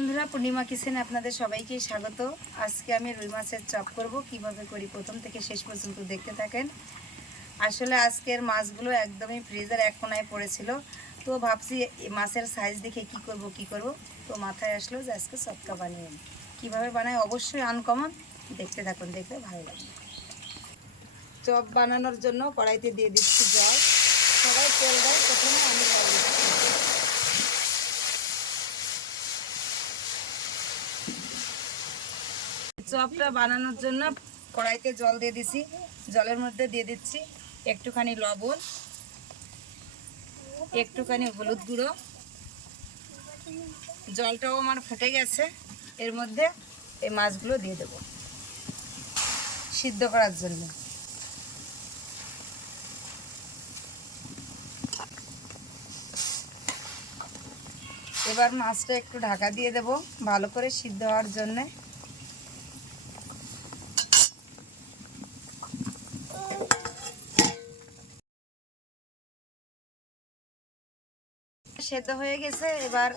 বন্ধুরা, পূর্ণিমা কিচেনে আপনাদের সবাইকে স্বাগত। আজকে আমি রুই মাছের চপ করব। কিভাবে করি প্রথম থেকে শেষ পর্যন্ত দেখতে থাকেন। আসলে আজকের মাছগুলো একদমই ফ্রিজের এক কোনায় পড়েছিল, তো ভাবছি মাছের সাইজ দেখে কি করব। তো মাথায় আসলো যে আজকে চপটা বানিয়ে কিভাবে বানাই, অবশ্যই আনকমন। দেখতে থাকুন, দেখলে ভালো লাগবে। চপ বানানোর জন্য কড়াইতে দিয়ে দিচ্ছি জল। সবাই তেল দেয়, প্রথমে আমি জল দিচ্ছি। চপটা বানানোর জন্য কড়াইতে জল দিয়ে দিছি। জলের মধ্যে দিয়ে দিচ্ছি একটুখানি লবণ, একটুখানি হলুদ গুঁড়ো। জলটাও আমার ফুটে গেছে। এর মধ্যে এই মাছগুলো দিয়ে দেব সিদ্ধ করার জন্য। এবার মাছটা একটু ঢাকা দিয়ে দেব ভালো করে সিদ্ধ হওয়ার জন্যে। সেদ্ধ হয়ে গেছে, এবার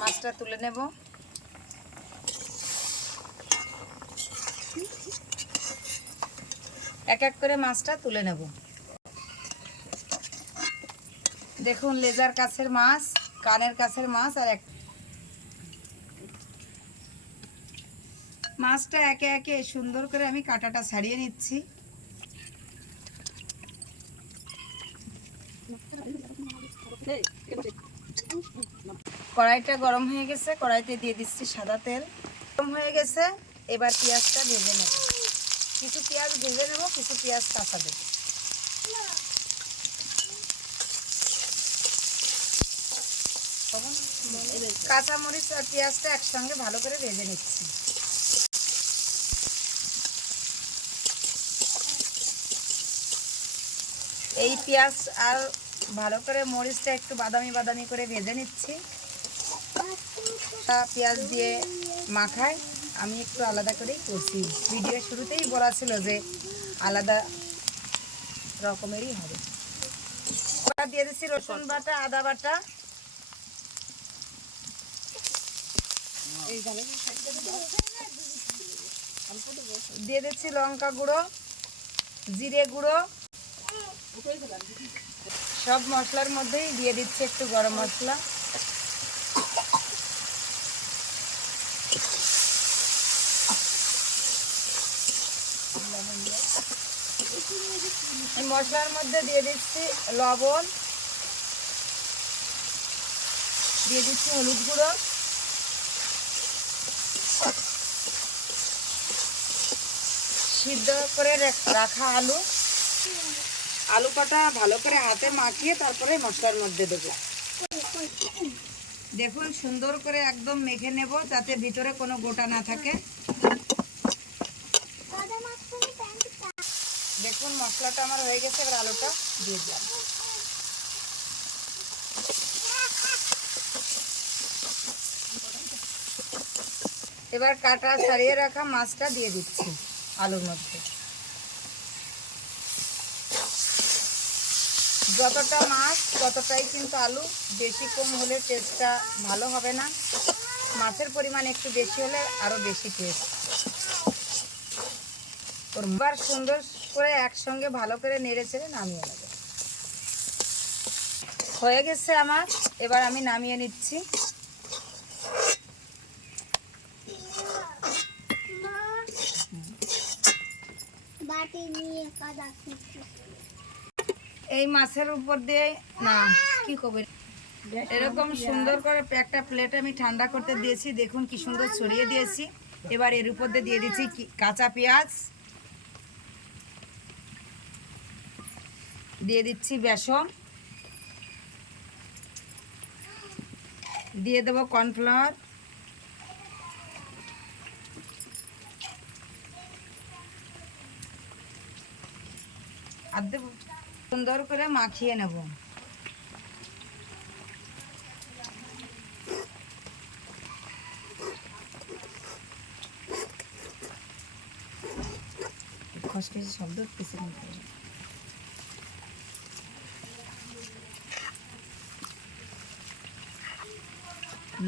মাছটা তুলে নেব। এক এক করে মাছটা তুলে নেব। দেখুন, লেজার কাছের মাছ, কানের কাছের মাছ, আর এক মাছটা একে একে সুন্দর করে আমি কাঁটাটা ছাড়িয়ে নিচ্ছি। কড়াইটা গরম হয়ে গেছে, কড়াইতে দিয়ে দিচ্ছি সাদা তেল। গরম হয়ে গেছে, এবার পেঁয়াজটা ভেজে নেব। কিছু পেঁয়াজ ভেজে নেব, কিছু পেঁয়াজ কাঁচা দেব। কাঁচামরিচ আর পেঁয়াজটা একসঙ্গে ভালো করে ভেজে নিচ্ছি। এই পেঁয়াজ আর ভালো করে মরিচটা একটু বাদামি বাদামি করে ভেজে নিচ্ছি। পেঁয়াজ দিয়ে মাখায় আমি একটু আলাদা করেই করছি। ভিডিও শুরুতেই বলা ছিল যে আলাদা রকমেরই হবে। দিয়ে দিচ্ছি রসুন বাটা, আদা বাটা, দিয়ে দিচ্ছি লঙ্কা গুঁড়ো, জিরে গুঁড়ো। সব মশলার মধ্যেই দিয়ে দিচ্ছি একটু গরম মশলা। এই মশলার মধ্যে দিয়ে দিচ্ছি লবণ, দিয়ে দিচ্ছি হলুদ গুঁড়ো, সিদ্ধ করে রাখা আলু কটা ভালো করে হাতে মাখিয়ে তারপরে মশলার মধ্যে দেবো। দেখুন, সুন্দর করে একদম মেখে নেব যাতে ভিতরে কোনো গোটা না থাকে। দেখুন, মশলাটা আমার হয়ে গেছে, এবার আলুটা দিয়ে দিলাম। এবার কাটা ছাড়িয়ে রাখা মাছটা দিয়ে দিচ্ছি আলুর মধ্যে। যতটা মাছ ততটাই কিন্তু আলু, বেশি কম হলে টেস্টটা ভালো হবে না। মাছের পরিমাণ একটু বেশি হলে আরও বেশি টেস্ট। এবার সুন্দর করে একসঙ্গে ভালো করে নেড়ে চেড়ে নামিয়ে নেব। হয়ে গেছে আমার, এবার আমি নামিয়ে নিচ্ছি। এই মাছের উপর দিয়ে না কি করবে, এরকম সুন্দর করে একটা প্লেট আমি ঠান্ডা করতে দিয়েছি। দেখুন কি সুন্দর ছড়িয়ে দিয়েছি। এবার এর উপর দিয়ে দিচ্ছি কাঁচা পেঁয়াজ, দিয়ে দিচ্ছি বেসন, দিয়ে দেবো কর্নফ্লাওয়ার, আর দেবো সুন্দর করে মাখিয়ে নেব। খসখসে শব্দ কিছু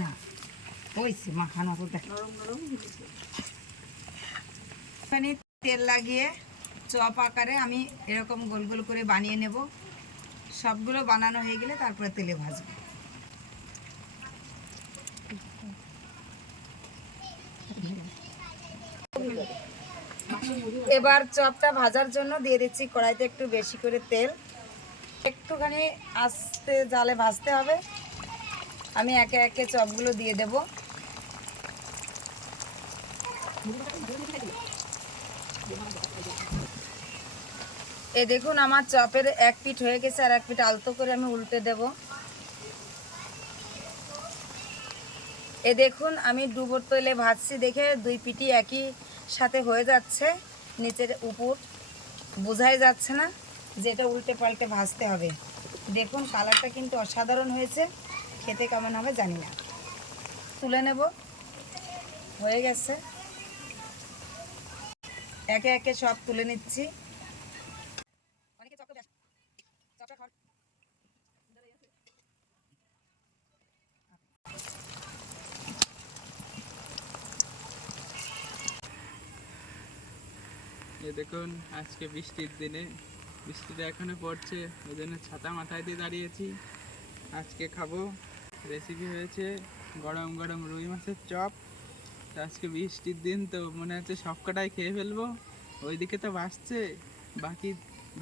না, হয়েছে মাখানো তো দেখ নরম নরম হয়েছে। এখানে তেল লাগিয়ে চপ আকারে আমি এরকম গোল গোল করে বানিয়ে নেব। সবগুলো বানানো হয়ে গেলে তারপরে তেলে ভাজবো। এবার চপটা ভাজার জন্য দিয়ে দিচ্ছি কড়াইতে একটু বেশি করে তেল। একটুখানি আস্তে জালে ভাজতে হবে। আমি একে একে চপগুলো দিয়ে দেব। এই দেখুন আমার চপের এক পিঠ হয়ে গেছে, আর এক পিঠ আলতো করে আমি উল্টে দেব। এ দেখুন আমি ডুবোর তেলে ভাজছি দেখে দুই পিঠই একই সাথে হয়ে যাচ্ছে, নিচের উপর বোঝাই যাচ্ছে না যে এটা উল্টে পাল্টে ভাজতে হবে। দেখুন কালারটা কিন্তু অসাধারণ হয়েছে, খেতে কেমন হবে জানি না। তুলে নেব, হয়ে গেছে। একে একে সব তুলে নিচ্ছি। এ দেখুন আজকে বৃষ্টির দিনে বৃষ্টিটা এখনো পড়ছে, ওই জন্য ছাতা মাথায় দিয়ে দাঁড়িয়েছি। আজকে খাবো, রেসিপি হয়েছে গরম গরম রুই মাছের চপ। তো আজকে বৃষ্টির দিন তো মনে হচ্ছে সবকটাই খেয়ে ফেলবো। ওইদিকে তো ভাসছে,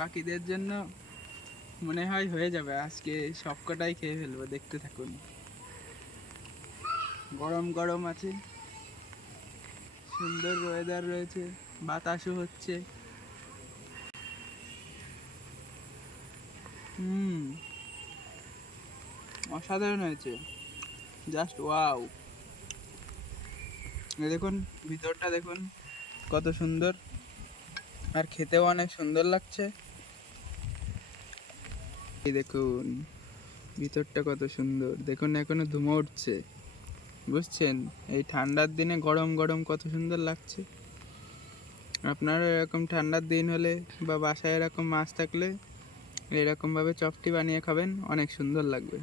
বাকিদের জন্য মনে হয় হয়ে যাবে। আজকে সবকটাই খেয়ে ফেলবো, দেখতে থাকুন। গরম গরম আছে, সুন্দর ওয়েদার রয়েছে, বাতাসও হচ্ছে। অসাধারণ হয়েছে, জাস্ট ওয়াও। দেখুন ভিতরটা দেখুন কত সুন্দর, আর খেতেও অনেক সুন্দর লাগছে। এই দেখুন ভিতরটা কত সুন্দর, দেখুন এখনো ধুমো উঠছে, বুঝছেন? এই ঠান্ডার দিনে গরম গরম কত সুন্দর লাগছে। আপনারা এরকম ঠান্ডার দিন হলে বা বাসায় এরকম মাছ থাকলে এরকমভাবে চপটি বানিয়ে খাবেন, অনেক সুন্দর লাগবে।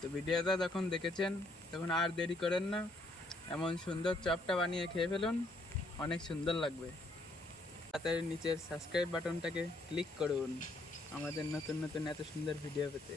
তো ভিডিওটা যখন দেখেছেন তখন আর দেরি করেন না, এমন সুন্দর চপটা বানিয়ে খেয়ে ফেলুন, অনেক সুন্দর লাগবে। তাড়াতাড়ি নিচের সাবস্ক্রাইব বাটনটাকে ক্লিক করুন আমাদের নতুন নতুন এত সুন্দর ভিডিও পেতে।